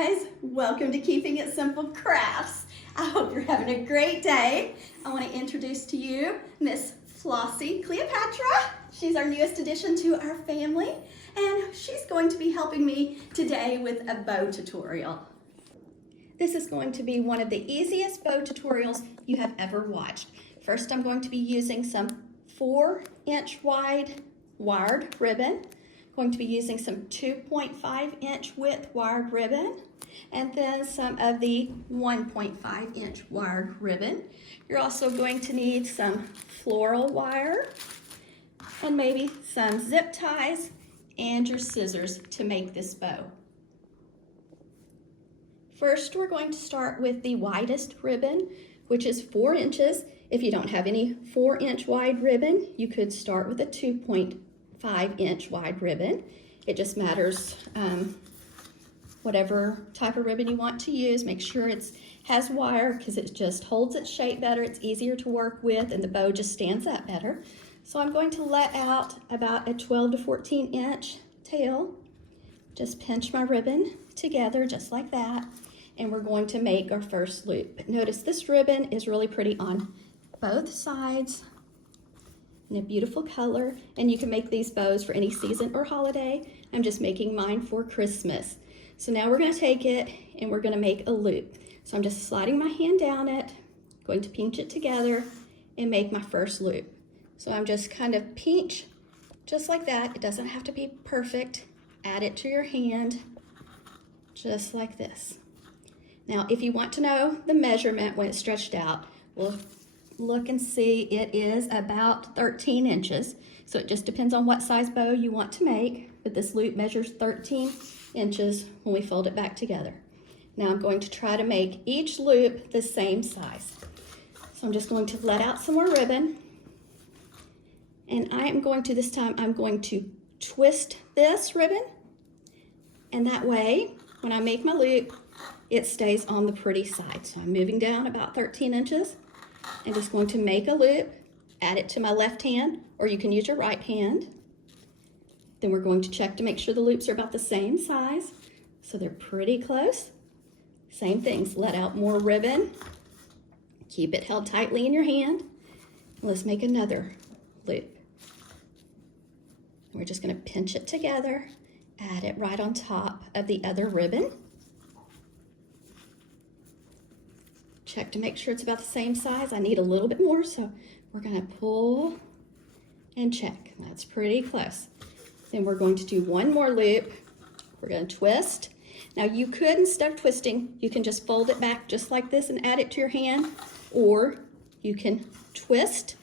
guys, welcome to Keeping It Simple Crafts. I hope you're having a great day. I want to introduce to you Miss Flossie Cleopatra. She's our newest addition to our family, and she's going to be helping me today with a bow tutorial. This is going to be one of the easiest bow tutorials you have ever watched. First, I'm going to be using some 4-inch wide wired ribbon. Going to be using some 2.5-inch width wired ribbon, and then some of the 1.5-inch wired ribbon. You're also going to need some floral wire and maybe some zip ties and your scissors to make this bow. First, we're going to start with the widest ribbon, which is 4 inches. If you don't have any 4-inch wide ribbon, you could start with a 2.5-inch wide ribbon. It just matters whatever type of ribbon you want to use. Make sure it has wire because it just holds its shape better. It's easier to work with and the bow just stands up better. So I'm going to let out about a 12 to 14-inch tail. Just pinch my ribbon together just like that, and we're going to make our first loop. Notice this ribbon is really pretty on both sides in a beautiful color, and you can make these bows for any season or holiday. I'm just making mine for Christmas. So now we're going to take it and we're going to make a loop. So I'm just sliding my hand down it, going to pinch it together and make my first loop. So I'm just kind of pinch just like that. It doesn't have to be perfect. Add it to your hand just like this. Now if you want to know the measurement when it's stretched out, we'll look and see it is about 13 inches. So it just depends on what size bow you want to make, but this loop measures 13 inches when we fold it back together. Now I'm going to try to make each loop the same size. So I'm just going to let out some more ribbon, and this time I'm going to twist this ribbon, and that way when I make my loop it stays on the pretty side. So I'm moving down about 13 inches. I'm just going to make a loop, add it to my left hand, or you can use your right hand. Then we're going to check to make sure the loops are about the same size, so they're pretty close. Same things, let out more ribbon, keep it held tightly in your hand. Let's make another loop. We're just going to pinch it together, add it right on top of the other ribbon. Check to make sure it's about the same size. I need a little bit more, so we're going to pull and check. That's pretty close. Then we're going to do one more loop. We're going to twist. Now you could, instead of twisting, you can just fold it back just like this and add it to your hand, or you can twist,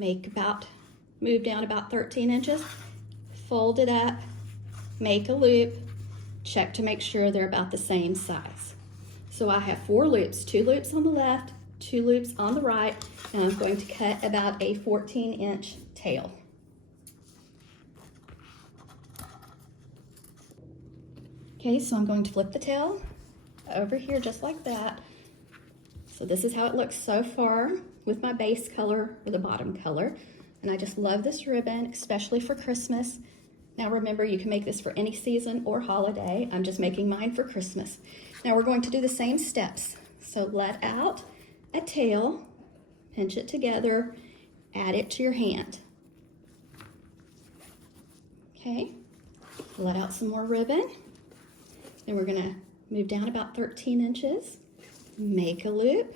move down about 13 inches, fold it up, make a loop, check to make sure they're about the same size. So I have 4 loops, 2 loops on the left, 2 loops on the right, and I'm going to cut about a 14-inch tail. Okay, so I'm going to flip the tail over here just like that. So this is how it looks so far with my base color or the bottom color. And I just love this ribbon, especially for Christmas. Now remember, you can make this for any season or holiday. I'm just making mine for Christmas. Now we're going to do the same steps. So let out a tail, pinch it together, add it to your hand. Okay, let out some more ribbon. Then we're gonna move down about 13 inches, make a loop,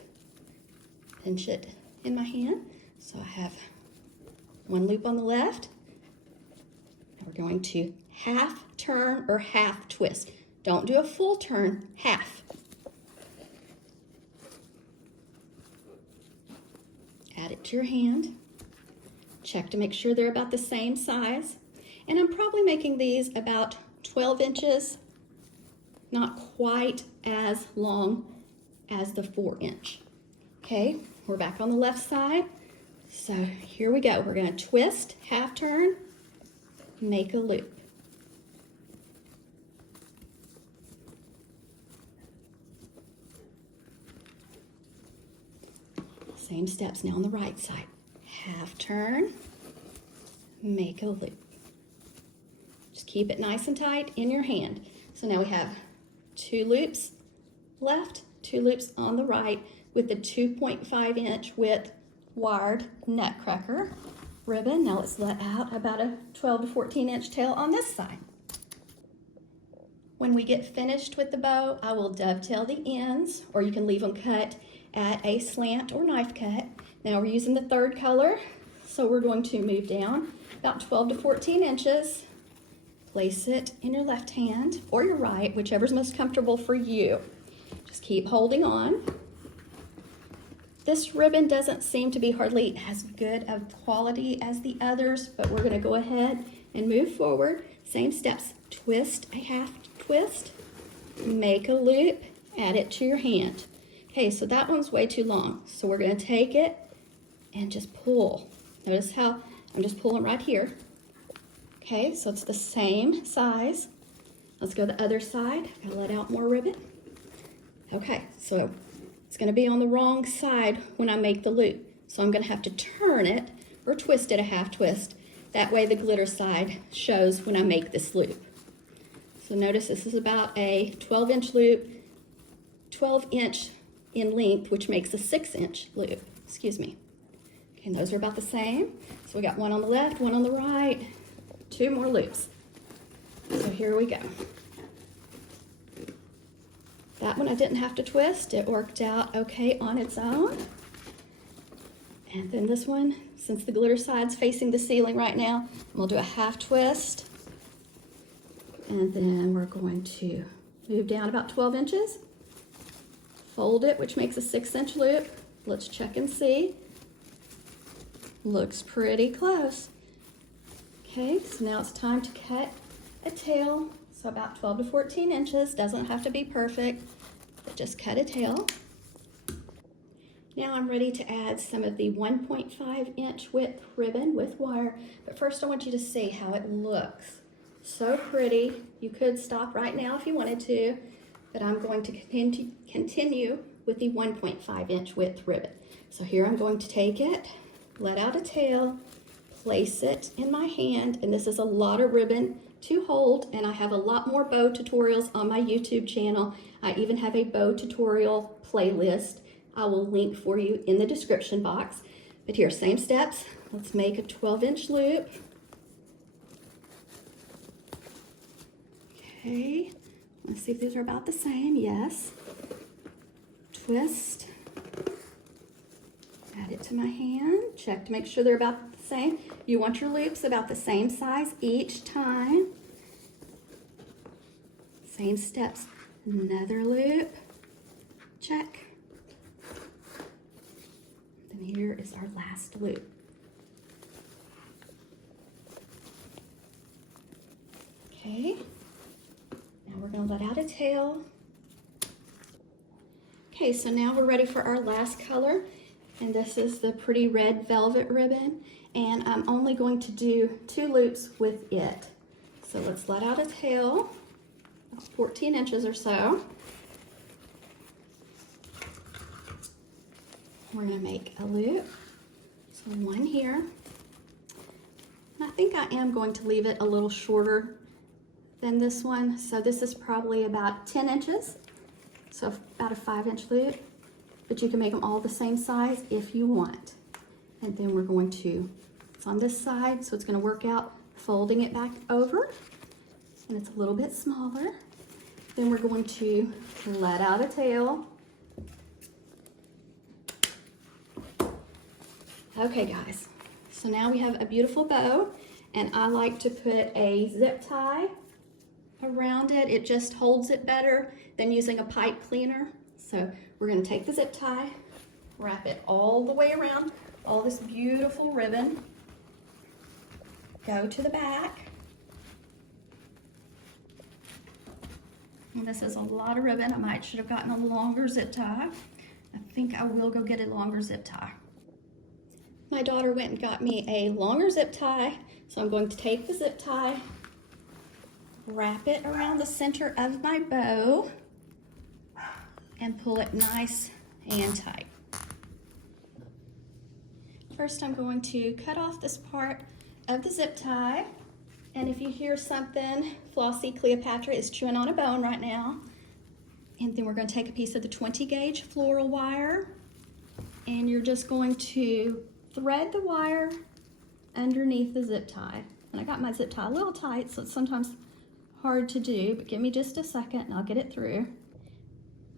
pinch it in my hand. So I have one loop on the left. We're going to half turn or half twist. Don't do a full turn, half. Add it to your hand. Check to make sure they're about the same size. And I'm probably making these about 12 inches, not quite as long as the 4-inch. Okay, we're back on the left side. So here we go. We're going to twist, half turn, make a loop. Same steps now on the right side. Half turn, make a loop. Just keep it nice and tight in your hand. So now we have 2 loops left, 2 loops on the right with the 2.5-inch width wired nutcracker ribbon. Now let's let out about a 12 to 14-inch tail on this side. When we get finished with the bow, I will dovetail the ends, or you can leave them cut at a slant or knife cut. Now we're using the 3rd color, so we're going to move down about 12 to 14 inches. Place it in your left hand or your right, whichever's most comfortable for you. Just keep holding on. This ribbon doesn't seem to be hardly as good of quality as the others, but we're gonna go ahead and move forward. Same steps, twist a half twist, make a loop, add it to your hand. Okay, so that one's way too long. So we're gonna take it and just pull. Notice how I'm just pulling right here. Okay, so it's the same size. Let's go the other side. Gotta let out more ribbon. Okay, so it's gonna be on the wrong side when I make the loop. So I'm gonna have to turn it or twist it a half twist. That way the glitter side shows when I make this loop. So notice this is about a 12-inch loop, 12-inch in length, which makes a 6-inch loop, excuse me. Okay, and those are about the same. So we got one on the left, one on the right, 2 more loops. So here we go. That one I didn't have to twist. It worked out okay on its own. And then this one, since the glitter side's facing the ceiling right now, we'll do a half twist. And then we're going to move down about 12 inches. Fold it, which makes a 6-inch loop. Let's check and see. Looks pretty close. Okay, so now it's time to cut a tail. So about 12 to 14 inches, doesn't have to be perfect, but just cut a tail. Now I'm ready to add some of the 1.5-inch width ribbon with wire, but first I want you to see how it looks. So pretty. You could stop right now if you wanted to, but I'm going to continue with the 1.5-inch width ribbon. So here I'm going to take it, let out a tail, place it in my hand, and this is a lot of ribbon to hold, and I have a lot more bow tutorials on my YouTube channel. I even have a bow tutorial playlist I will link for you in the description box. But here, same steps. Let's make a 12-inch loop. Okay, let's see if these are about the same. Yes. Twist. Add it to my hand. Check to make sure they're about the same. You want your loops about the same size each time. Same steps. Another loop. Check. Then here is our last loop. Okay. Now we're going to let out a tail. Okay, so now we're ready for our last color. And this is the pretty red velvet ribbon. And I'm only going to do 2 loops with it. So let's let out a tail, about 14 inches or so. We're gonna make a loop. So one here. And I think I am going to leave it a little shorter than this one. So this is probably about 10 inches. So about a 5-inch loop. But you can make them all the same size if you want. And then we're going to, it's on this side, so it's going to work out folding it back over. And it's a little bit smaller. Then we're going to let out a tail. Okay guys, so now we have a beautiful bow, and I like to put a zip tie around it. It just holds it better than using a pipe cleaner. So we're going to take the zip tie, wrap it all the way around all this beautiful ribbon, go to the back, and this is a lot of ribbon. I should have gotten a longer zip tie. I think I will go get a longer zip tie. My daughter went and got me a longer zip tie, so I'm going to take the zip tie, wrap it around the center of my bow, and pull it nice and tight. First, I'm going to cut off this part of the zip tie And if you hear something, Flossie Cleopatra is chewing on a bone right now. And then we're going to take a piece of the 20 gauge floral wire, and you're just going to thread the wire underneath the zip tie. And I got my zip tie a little tight, so it's sometimes hard to do, but give me just a second and I'll get it through.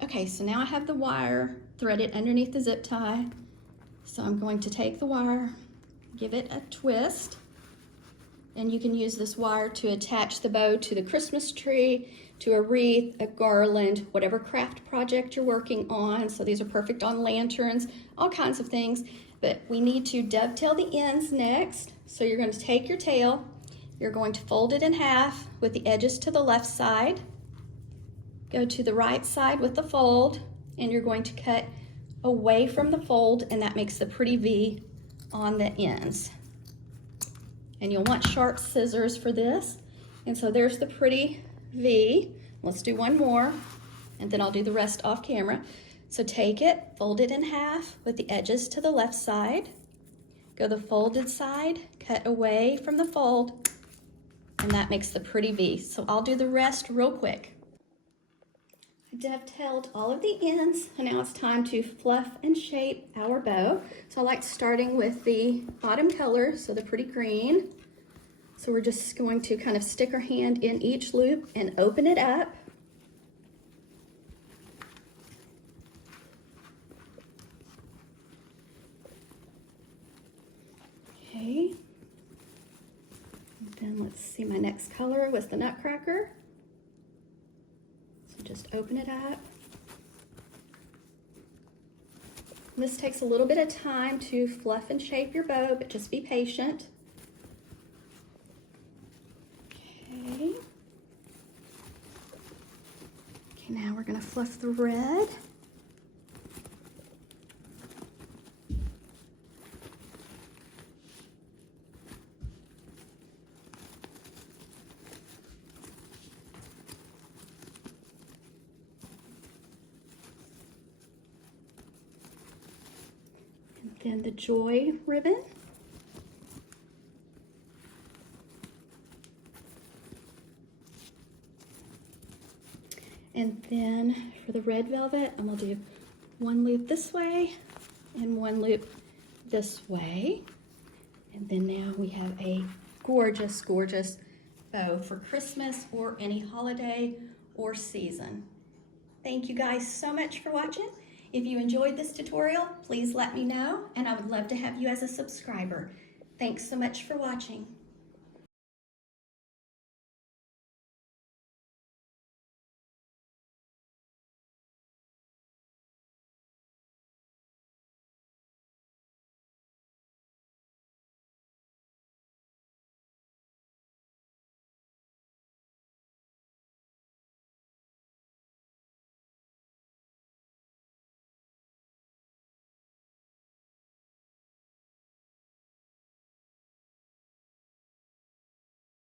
Okay, so now I have the wire threaded underneath the zip tie. So I'm going to take the wire, give it a twist, and you can use this wire to attach the bow to the Christmas tree, to a wreath, a garland, whatever craft project you're working on. So these are perfect on lanterns, all kinds of things. But we need to dovetail the ends next. So you're going to take your tail, you're going to fold it in half with the edges to the left side, go to the right side with the fold, and you're going to cut away from the fold, and that makes the pretty V on the ends. And you'll want sharp scissors for this. And so there's the pretty V. Let's do one more, and then I'll do the rest off camera. So take it, fold it in half with the edges to the left side, go the folded side, cut away from the fold, and that makes the pretty V. So I'll do the rest real quick. I dovetailed all of the ends, and now it's time to fluff and shape our bow. So I like starting with the bottom color, so the pretty green. So we're just going to kind of stick our hand in each loop and open it up. Okay. And then let's see, my next color was the nutcracker. So just open it up. This takes a little bit of time to fluff and shape your bow, but just be patient. Okay. Okay, now we're going to fluff the red. Then the joy ribbon. And then for the red velvet, I'm gonna do one loop this way and one loop this way. And then now we have a gorgeous, gorgeous bow for Christmas or any holiday or season. Thank you guys so much for watching. If you enjoyed this tutorial, please let me know, and I would love to have you as a subscriber. Thanks so much for watching.